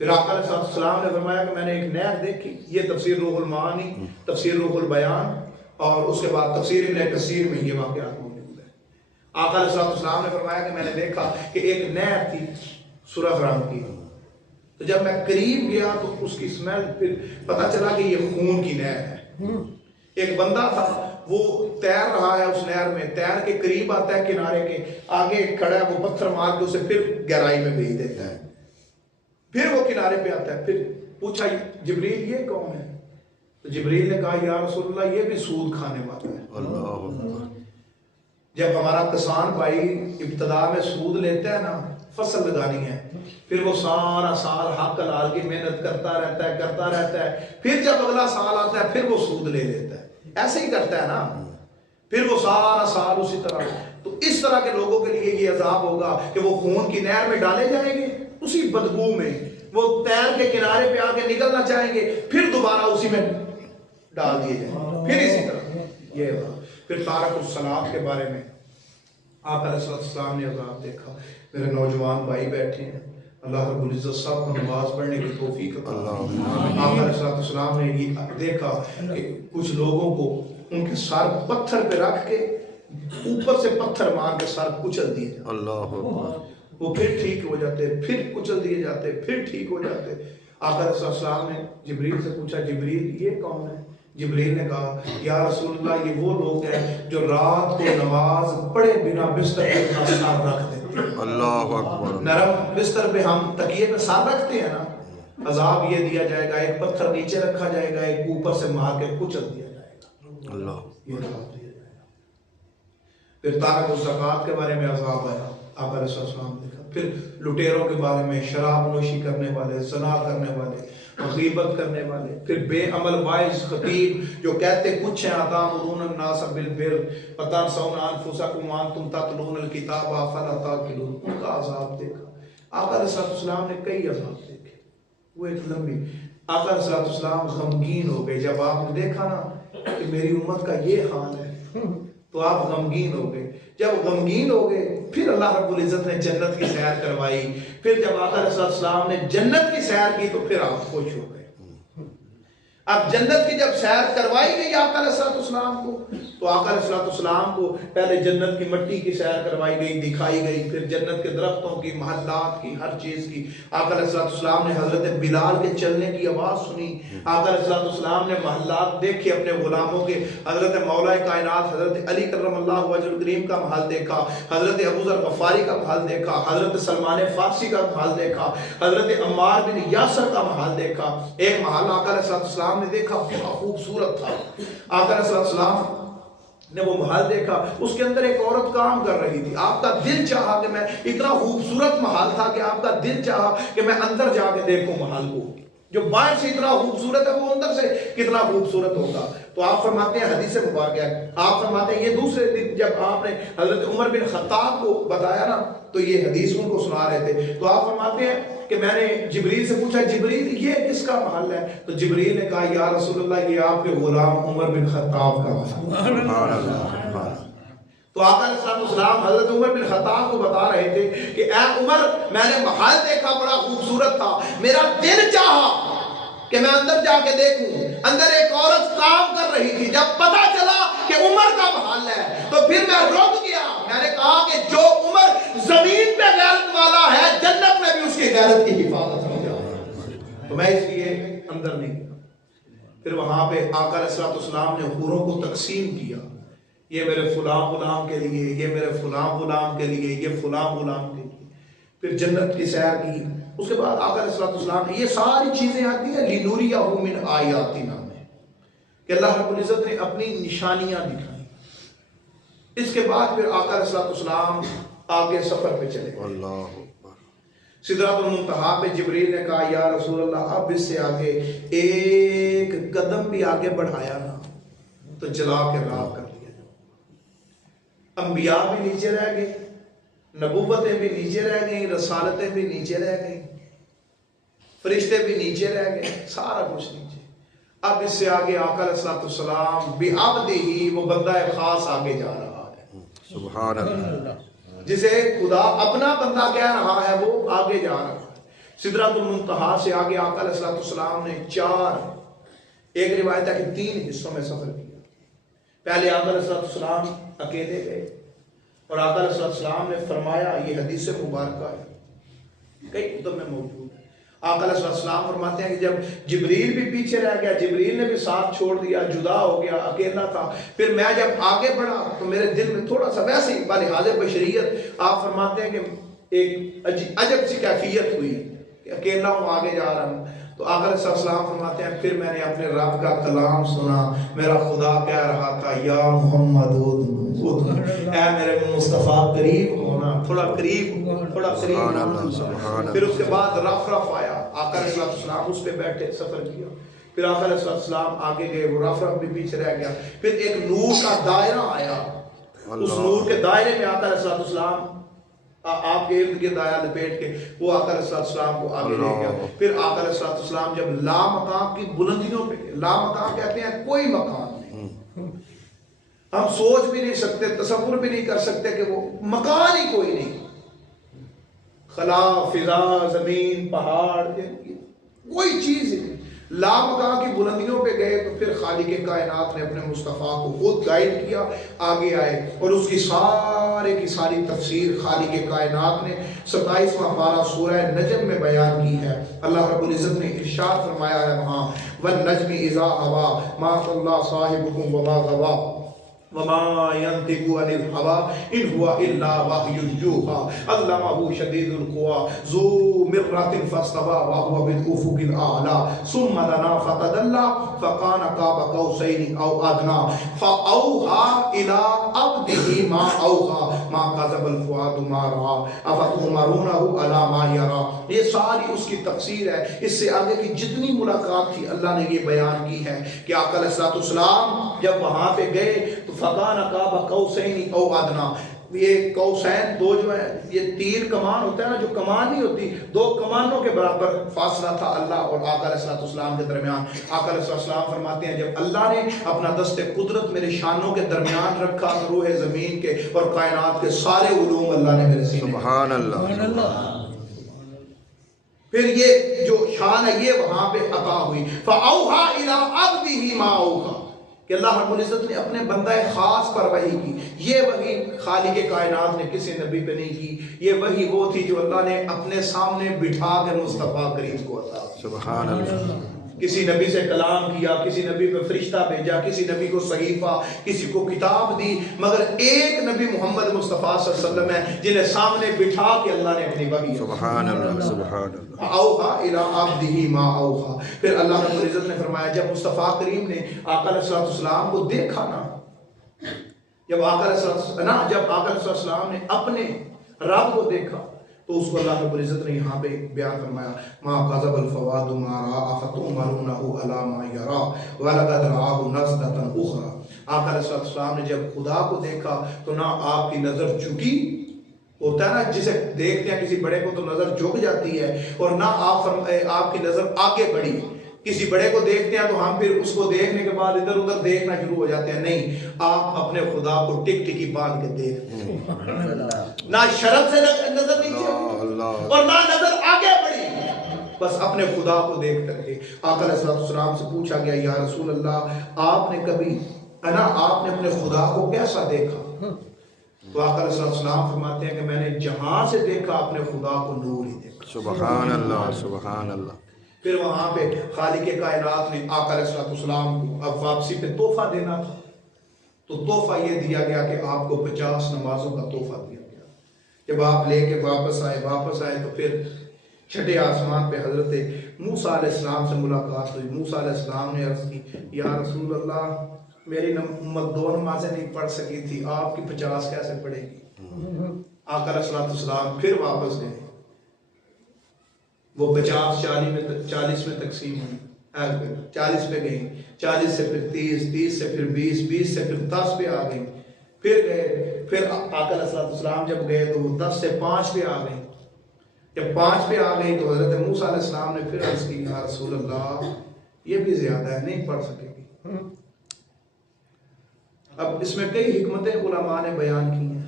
پھر آقا علیہ السلام نے فرمایا کہ میں نے ایک نہر دیکھی، یہ تفسیر روح المعانی، تفسیر روح البیان اور اس کے بعد تفسیر ابن کثیر میں یہ واقعات موجود ہے۔ آقا علیہ السلام نے فرمایا کہ میں نے دیکھا کہ ایک نہر تھی سرخ رنگ کی، تو جب میں قریب گیا تو اس کی سمیل، پھر پتا چلا کہ یہ خون کی نہر ہے۔ ایک بندہ تھا وہ تیر رہا ہے اس نہر میں، تیر کے قریب آتا ہے کنارے کے، آگے کھڑا ہے، وہ پتھر مار کے اسے پھر گہرائی میں بھیج دیتا ہے، پھر وہ کنارے پہ آتا ہے۔ پھر پوچھا جبریل یہ کون ہے؟ تو جبریل نے کہا یا رسول اللہ یہ بھی سود کھانے والا ہے۔ اللہ اکبر۔ جب ہمارا کسان بھائی ابتدا میں سود لیتا ہے نا، فصل لگانی ہے، پھر وہ سارا سال حق حلال کی محنت کرتا رہتا ہے، پھر جب اگلا سال آتا ہے پھر وہ سود لے لیتا ہے، ایسے ہی کرتا ہے نا، پھر وہ سارا سال اسی طرح۔ تو اس طرح کے لوگوں کے لیے یہ عذاب ہوگا کہ وہ خون کی نہر میں ڈالے جائیں گے، اسی بدبو میں وہ تیر کے کنارے پہ آ کے نکلنا چاہیں گے، پھر دوبارہ اسی میں ڈال دیے جائیں گے، پھر اسی طرح یہ ہوگا۔ پھر تارک الصلاۃ کے بارے میں آقا علیہ السلام نے عذاب دیکھا۔ میرے نوجوان بھائی بیٹھے ہیں، اللہ رب العزت سب کو نماز پڑھنے کی توفیق عطا فرمائے۔ آقا علیہ السلام نے یہ دیکھا کہ کچھ لوگوں کو ان کے سر پتھر پہ رکھ کے اوپر سے پتھر مار کے سر کچل دیے جاتے، اللہ اکبر۔ وہ پھر ٹھیک ہو جاتے، پھر کچل دیے جاتے، پھر ٹھیک ہو جاتے۔ آقا علیہ السلام نے جبریل سے پوچھا جبریل یہ کون ہے؟ جبریل نے کہا یا رسول اللہ یہ وہ لوگ ہیں جو رات کو نماز پڑھے بنا بستر پہ اپنا سر رکھ دیتے ہیں۔ اللہ اکبر۔ نرم بستر پہ ہم تکیے پہ سر رکھتے ہیں نا، عذاب یہ دیا جائے گا، ایک پتھر نیچے رکھا جائے گا، ایک اوپر سے مار کے کچل دیا جائے گا، اللہ یہ عذاب دیا جائے گا۔ پھر تارک الزکوٰۃ کے بارے میں عذاب آیا، آقا علیہ السلام نے کہا۔ پھر لٹیروں کے بارے میں، شراب نوشی کرنے والے، زنا کرنے والے، غیبت کرنے والے، پھر بے عمل واعظ خطیب جو کہتے کچھ ہیں اتامرون الناس بالبر وتنسون انفسکم وانتم تتلون الکتاب افلا تعقلون، ان کا عذاب دیکھا۔ آقا علیہ السلام نے کئی عذاب دیکھے، وہ ایک لمبی۔ آقا علیہ السلام غمگین ہو گئے جب آپ نے دیکھا نا کہ میری امت کا یہ حال ہے، تو آپ غمگین ہو گئے۔ جب غمگین ہو گئے پھر اللہ رب العزت نے جنت کی سیر کروائی، پھر جب آقا علیہ السلام نے جنت کی سیر کی تو پھر آپ خوش ہو گئے۔ اب جنت کی جب سیر کروائی گئی آقا علیہ السلام کو، تو آقا علیہ السلام کو پہلے جنت کی مٹی کی سیر کروائی گئی، دکھائی گئی، پھر جنت کے درختوں کی، محلات کی، ہر چیز کی۔ آقا علیہ السلام نے حضرت بلال کے چلنے کی آواز سنی، آقا علیہ السلام نے محلات دیکھے اپنے غلاموں کے، حضرت مولا کائنات حضرت علی کرم اللہ وجہ الکریم کا محل دیکھا، حضرت ابو ذر غفاری کا محل دیکھا، حضرت سلمان فارسی کا محل دیکھا، حضرت عمار بن یاسر کا محل دیکھا۔ ایک محل آقا علیہ السلام نے دیکھا بڑا خوبصورت تھا، آقا علیہ السلام نے وہ محل دیکھا، اس کے اندر ایک عورت کام کر رہی تھی، آپ کا دل چاہا کہ میں، اتنا خوبصورت محل تھا کہ آپ کا دل چاہا کہ میں اندر جا کے دیکھوں محل کو، جو باہر سے اتنا خوبصورت ہے وہ اندر سے کتنا خوبصورت ہوگا۔ تو آپ فرماتے ہیں حدیث مبارکہ ہے، آپ فرماتے ہیں یہ دوسرے دن جب آپ نے حضرت عمر بن خطاب کو بتایا نا تو یہ حدیث ان کو سنا رہے تھے، تو آپ فرماتے ہیں کہ میں نے جبریل سے پوچھا جبریل یہ کس کا محل ہے؟ تو جبریل نے کہا یا رسول اللہ یہ آپ کے غلام عمر بن خطاب کا محل ہے۔ تو آقا علیہ السلام حضرت عمر بن خطاب کو بتا رہے تھے کہ اے عمر میں نے محل دیکھا بڑا خوبصورت تھا، میرا دل چاہا کہ میں اندر جا کے دیکھوں، اندر ایک عورت کام کر رہی تھی، جب پتا چلا کہ عمر کا محل ہے تو پھر میں رک گیا، میں نے کہا کہ جو عمر زمین پہ غیرت والا ہے جنت میں بھی اس کی غیرت کی حفاظت کی جائے، تو میں اس لیے اندر نہیں گیا۔ پھر وہاں پہ آقا علیہ السلام نے حوروں کو تقسیم کیا، یہ میرے فلاں غلام کے لیے، یہ میرے فلاں غلام کے لیے، یہ فلاں غلام کے لیے۔ پھر جنت کی سیر کی، اس کے بعد آقا علیہ السلام نے یہ ساری چیزیں آتی ہیں لِنُرِيَهُ مِنْ آیَاتِنَا میں کہ اللہ رب العزت نے اپنی نشانیاں دکھائیں۔ اس کے بعد پھر آقا علیہ السلام آگے سفر پہ چلے، اللہ اکبر۔ سدرۃ المنتہا پہ جبریل نے کہا یا رسول اللہ اب اس سے آگے ایک قدم بھی آگے بڑھایا نا تو جلا کے راہ کر دیا جائے۔ انبیاء بھی نیچے رہ گئے، نبوتیں بھی نیچے رہ گئیں، رسالتیں بھی نیچے رہ گئیں، فرشتے بھی نیچے رہ گئے، سارا کچھ نیچے۔ اب اس سے آگے آقا علیہ السلام بعبدہ، وہ بندہ خاص آگے جا رہا ہے۔ سبحان اللہ۔ جسے خدا اپنا بندہ کہہ رہا ہے وہ آگے جا رہا ہے۔ سدرۃ المنتہا سے آگے آقا علیہ السلام نے ایک روایت ہے کہ 3 حصوں میں سفر کیا۔ پہلے آقا علیہ السلام اکیلے گئے اور آقا علیہ السلام نے فرمایا، یہ حدیث مبارکہ ہے، کئی کتب میں موجود ہے، آقا علیہ السلام فرماتے ہیں کہ جب جبریل بھی پیچھے رہ گیا، جبریل نے بھی ساتھ چھوڑ دیا، جدا ہو گیا، اکیلا تھا، پھر میں جب آگے بڑھا تو میرے دل میں تھوڑا سا ویسے ہی بلحاظ بشریت آپ فرماتے ہیں کہ ایک عجب سی کیفیت ہوئی کہ اکیلا ہوں، آگے جا رہا ہوں۔ تو آقا علیہ السلام فرماتے ہیں پھر میں نے اپنے رب کا کلام سنا، میرا خدا کہہ رہا تھا یا محمد اے میرے مصطفیٰ قریب ہونا، تھوڑا قریب ہونا۔ پھر اس کے بعد رف آیا، آقا علیہ السلام اس پہ بیٹھے، سفر کیا۔ پھر آقا علیہ السلام آگے گئے، وہ رف بھی پیچھے رہ گیا۔ پھر ایک نور کا دائرہ آیا، اس نور کے دائرے میں آقا علیہ السلام آپ کے ارد گرد آیا لپیٹ کے، وہ آقا علیہ السلام کو آگے لے گیا۔ پھر آقا علیہ السلام جب لامقام کی بلندیوں پہ، لامقام کہتے ہیں کوئی مقام نہیں، ہم سوچ بھی نہیں سکتے، تصور بھی نہیں کر سکتے کہ وہ مکان ہی کوئی نہیں، خلا، فضا، زمین، پہاڑ، کوئی چیز نہیں، لامقام کی بلندیوں پہ گئے۔ تو پھر خالق کائنات نے اپنے مصطفیٰ کو خود گائیڈ کیا، آگے آئے اور اس کی ساری تفسیر خالق کائنات نے 27واں پارہ سورہ نجم میں بیان کی ہے۔ اللہ رب العزت نے ارشاد فرمایا ہے وہاں وَالنَّجْمِ إِذَا هَوَىٰ مَا ضَلَّ صَاحِبُكُمْ وَمَا غَوَىٰ وَمَا يَنطِقُ عَنِ الْهَوَىٰ إِنْ هُوَ إِلَّا وَحْيٌ يُوحَىٰ عَلَّمَهُ شَدِيدُ الْقُوَىٰ ذُو مِرَّةٍ فَاسْتَوَىٰ وَهُوَ بِالْأُفُقِ الْأَعْلَىٰ ثُمَّ دَنَا فَتَدَلَّىٰ فَكَانَ قَابَ قَوْسَيْنِ أَوْ أَدْنَىٰ فَأَوْحَىٰ إِلَىٰ عَبْدِهِ مَا أَوْحَىٰ مَا كَذَبَ الْفُؤَادُ مَا رَأَىٰ أَفَتُمَارُونَهُ عَلَىٰ مَا يَرَىٰ۔ یہ ساری اس کی تفسیر ہے۔ اس سے آگے کی جتنی ملاقات تھی اللہ نے یہ بیان کی ہے کہ آقا علیہ السلام جب وہاں پہ گئے تو فَقَانَ قَابَ قَوْسَيْنِ أَوْ أَدْنَىٰ، یہ قوسین دو جو ہے، یہ تیر کمان ہوتا ہے نا، جو کمان نہیں ہوتی، 2 کمانوں کے برابر فاصلہ تھا اللہ اور آقا علیہ السلام کے درمیان۔ آقا علیہ السلام فرماتے ہیں جب اللہ نے اپنا دست قدرت میرے شانوں کے درمیان رکھا تو روح زمین کے اور کائنات کے سارے علوم اللہ نے میرے سینے میں، سبحان اللہ۔ پھر یہ جو شان ہے یہ وہاں پہ عطا ہوئی، فَأَوْحَىٰ إِلَىٰ عَبْدِهِ مَا أَوْحَىٰ، کہ اللہ رب العزت نے اپنے بندہ خاص پر وحی کی۔ یہ وحی خالق کائنات نے کسی نبی پہ نہیں کی، یہ وحی وہ تھی جو اللہ نے اپنے سامنے بٹھا کے مصطفیٰ کریم کو عطا کی، سبحان اللہ۔ کسی نبی سے کلام کیا، کسی نبی پہ فرشتہ بھیجا، کسی نبی کو صحیفہ، کسی کو کتاب دی، مگر ایک نبی محمد مصطفیٰ صلی اللہ علیہ وسلم ہے جنہیں سامنے بٹھا کے اللہ نے اپنی وحی، سبحان اللہ سبحان اللہ، اوحا الی عبدہ ما اوحا۔ پھر اللہ رب العزت نے فرمایا جب مصطفیٰ کریم نے آقا علیہ السلام کو دیکھا نا، جب آقا علیہ السلام نے اپنے رب کو دیکھا تو اس کو اللہ رب العزت نے یہاں پہ بیان فرمایا ما کذب الفؤاد ما رأى افتمارونه على ما يرى ولقد رآه نزلة اخرى۔ آقا علیہ السلام نے جب خدا کو دیکھا تو نہ آپ کی نظر جھکی، ہوتا ہے نا جسے دیکھتے ہیں کسی بڑے کو تو نظر جھک جاتی ہے، اور نہ آپ کی نظر آگے بڑھی، کسی بڑے کو دیکھتے ہیں تو ہم پھر اس کو دیکھنے کے بعد ادھر ادھر دیکھنا شروع ہو جاتے ہیں، نہیں، آپ اپنے خدا کو ٹک ٹکی باندھ کے دیکھتے ہیں، نہ شرط سے نظر نیچے اور نہ نظر آگے بڑھی، بس اپنے خدا کو دیکھ کر کے۔ آقا علیہ السلام سے پوچھا گیا یا رسول اللہ آپ نے کبھی آپ نے اپنے خدا کو کیسا دیکھا؟ تو آقا علیہ السلام فرماتے ہیں کہ میں نے جہاں سے دیکھا اپنے خدا کو نور ہی دیکھا، سبحان اللہ سبحان اللہ۔ پھر وہاں پہ خالق کائنات نے آقا علیہ السلام کو اب واپسی پہ تحفہ دینا تھا، تو تحفہ یہ دیا گیا کہ آپ کو 50 نمازوں کا تحفہ دیا گیا۔ جب آپ لے کے واپس آئے تو پھر چھٹے آسمان پہ حضرت موسیٰ علیہ السلام سے ملاقات ہوئی۔ موسیٰ علیہ السلام نے عرض کی یا رسول اللہ میری امت 2 نمازیں نہیں پڑھ سکی تھی، آپ کی 50 کیسے پڑھے گی؟ آقا علیہ السلام پھر واپس گئے، وہ 50 40 میں تقسیم ہوئی، 40 پہ گئی، 40 سے پھر 30 سے پھر 20 سے پھر 10 پہ آ گئی، پھر گئے، پھر آقا علیہ السلام جب گئے تو وہ 10 سے 5 پہ آ گئی۔ جب 5 پہ آ گئی تو حضرت موسیٰ علیہ السلام نے پھر عرض کی یا رسول اللہ یہ بھی زیادہ ہے، نہیں پڑھ سکے گی۔ اب اس میں کئی حکمتیں علماء نے بیان کی ہیں۔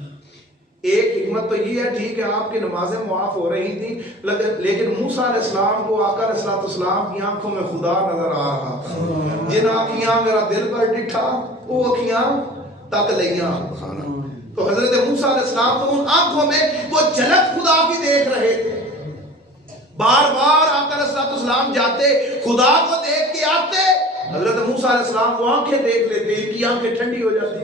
ایک حکمت تو یہ ہے ٹھیک ہے آپ کی نمازیں معاف ہو رہی تھیں لیکن موسیٰ علیہ السلام کو آقا علیہ السلام کی آنکھوں میں خدا نظر آ رہا تھا. جن آنکھیاں میرا دل پر ڈٹھا وہ آنکھیاں تک لیاں. تو حضرت موسیٰ علیہ السلام کو ان آنکھوں میں وہ جھلک خدا کی دیکھ رہے تھے. بار بار آقا علیہ السلام جاتے خدا کو دیکھ کے آتے, حضرت موسیٰ علیہ السلام وہ آنکھیں دیکھ لیتے, ان کی آنکھیں ٹھنڈی ہو جاتی.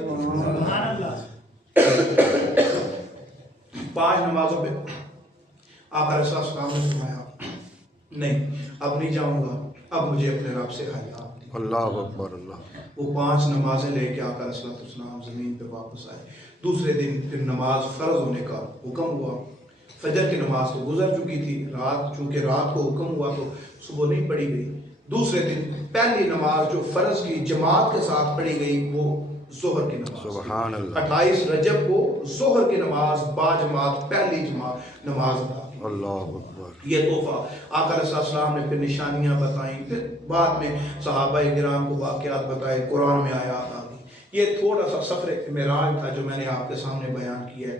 5 نمازوں پہ آقا علیہ السلام نے فرمایا نہیں اب نہیں جاؤں گا, اب مجھے اپنے رب سے حیا. اللہ اکبر اللہ. وہ 5 نمازیں لے کے آقا علیہ السلام زمین پہ واپس آئے. دوسرے دن پھر نماز فرض ہونے کا حکم ہوا. فجر کی نماز تو گزر چکی تھی, رات چونکہ رات کو حکم ہوا تو صبح نہیں پڑھی گئی. دوسرے دن پہلی نماز جو فرض کی جماعت کے ساتھ پڑھی گئی وہ ظہر کی نماز. سبحان اللہ. 28 رجب کو ظہر کی نماز با جماعت پہلی جماعت نماز ادا. اللہ اکبر. یہ تحفہ آقا علیہ السلام نے پھر نشانیاں بتائیں, پھر بعد میں صحابہ کرام کو واقعات بتائے, قرآن میں آیات آ گئی. یہ تھوڑا سا سفر معراج تھا جو میں نے آپ کے سامنے بیان کیا ہے.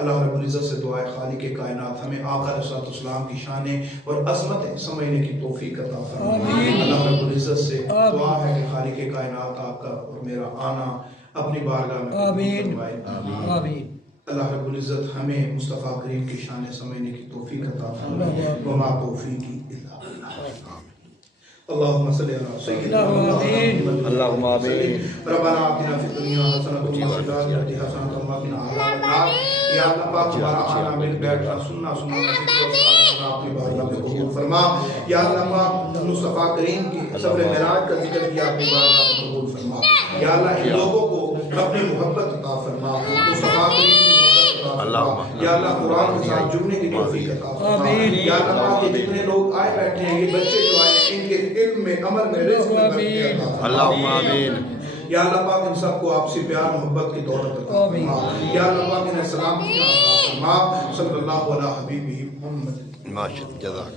اللہ رب العزت سے دعا ہے خالق کائنات ہمیں آقا علیہ السلام کی شانیں اور عظمتیں سمجھنے کی توفیق عطا فرمائے. اللہ رب العزت سے دعا ہے کہ خالق کائنات آپ کا اور میرا آنا اپنی بارگاہ میں قبول فرمائے. آمین. اللہ رب العزت ہمیں مصطفیٰ کریم کی شانیں سمجھنے کی توفیق عطا فرمائے. وما توفیقی الا باللہ. اللهم صل على سيدنا محمد اللهم آمين. ربنا آتنا في الدنيا حسنة وفي الآخرة حسنة وقنا عذاب النار. یا اللہ پاک ہمارا آنا مل بیٹھنا سننا اپنی بارگاہ میں قبول فرما. یا اللہ پاک مصطفیٰ کریم کی سفر معراج کا ذکر کیا اپنی بارگاہ میں قبول فرما. یا اللہ ان لوگوں کو اپنی محبت عطا فرما, مصطفیٰ کریم کی محبت عطا فرما. یا اللہ قرآن کے ساتھ جڑنے کی توفیق عطا فرما. یا اللہ پاک یہ جتنے لوگ آئے بیٹھے ہیں, یہ بچے جو آئے ہیں, ان کے علم میں عمل میں رزق میں برکت عطا فرما. اللہم آمین. یا اللہ پاک ان سب کو آپسی پیار محبت کی دولت عطا فرما. یا اللہ پاک انہیں سلامتیاں عطا فرما. صلی اللہ علیہ حبیبہ محمد. ماشاءاللہ. جزاک